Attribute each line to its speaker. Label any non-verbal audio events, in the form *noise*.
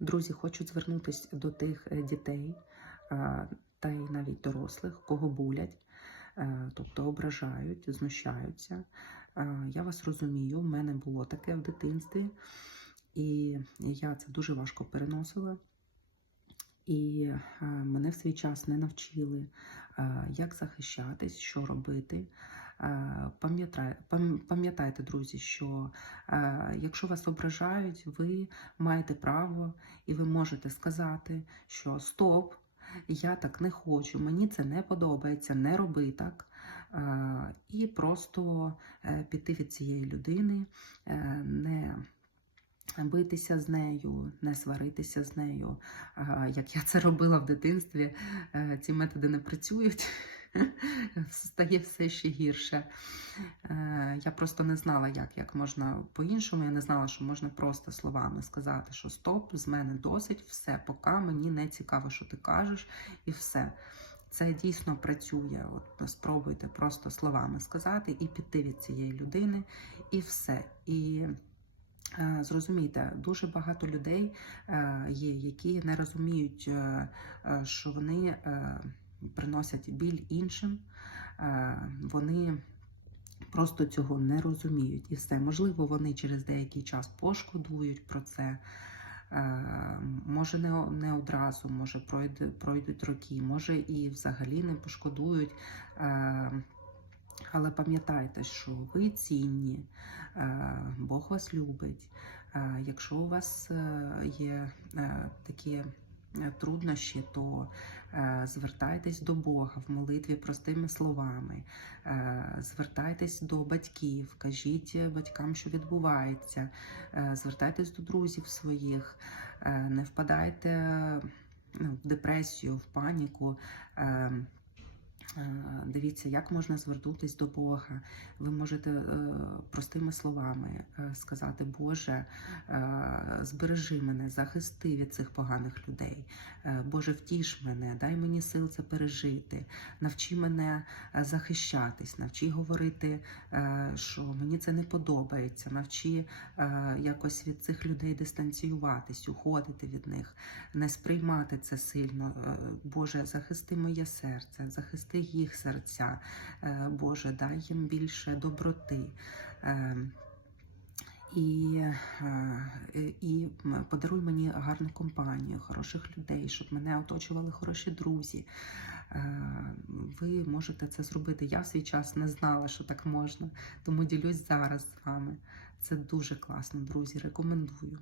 Speaker 1: Друзі, хочу звернутися до тих е, дітей е, та й навіть дорослих, кого булять, е, тобто ображають, знущаються. Я вас розумію, в мене було таке в дитинстві, і я це дуже важко переносила. І мене в свій час не навчили, як захищатись, що робити. Е, пам'ятай- пам- Пам'ятайте, друзі, що е, якщо вас ображають, ви маєте право і ви можете сказати, що стоп, я так не хочу, мені це не подобається, не роби так. Е, І просто піти від цієї людини, не битися з нею, не сваритися з нею. Як я це робила в дитинстві, ці методи не працюють. *laughs* Стає все ще гірше. Е, Я просто не знала, як, як можна по-іншому. Я не знала, що можна просто словами сказати, що стоп, з мене досить, все, поки мені не цікаво, що ти кажеш, і все. Це дійсно працює. От спробуйте просто словами сказати і піти від цієї людини, і все. І Е, Зрозумійте, дуже багато людей е, є, які не розуміють, що вони приносять біль іншим. Е, Вони просто цього не розуміють. І все. Можливо, вони через деякий час пошкодують про це. Е, Може, не, одразу, може пройдуть роки, може і взагалі не пошкодують. Е, але пам'ятайте, що ви цінні, Бог вас любить. Якщо у вас є такі труднощі, то е, звертайтесь до Бога в молитві простими словами, Е, звертайтесь до батьків, кажіть батькам, що відбувається, Е, звертайтесь до друзів своїх, Е, не впадайте ну, в депресію, в паніку. Е, Дивіться, як можна звернутися до Бога. Ви можете е, простими словами е, сказати, Боже, збережи мене, захисти від цих поганих людей. Боже, втіш мене, дай мені сил це пережити. Навчи мене захищатись, навчи говорити, що мені це не подобається. Навчи якось від цих людей дистанціюватись, уходити від них, не сприймати це сильно. Боже, захисти моє серце, захисти їх серця. Е, Боже, дай їм більше доброти. Е, І, е, і подаруй мені гарну компанію, хороших людей, щоб мене оточували хороші друзі. Ви можете це зробити. Я в свій час не знала, що так можна, тому ділюсь зараз з вами. Це дуже класно, друзі. Рекомендую.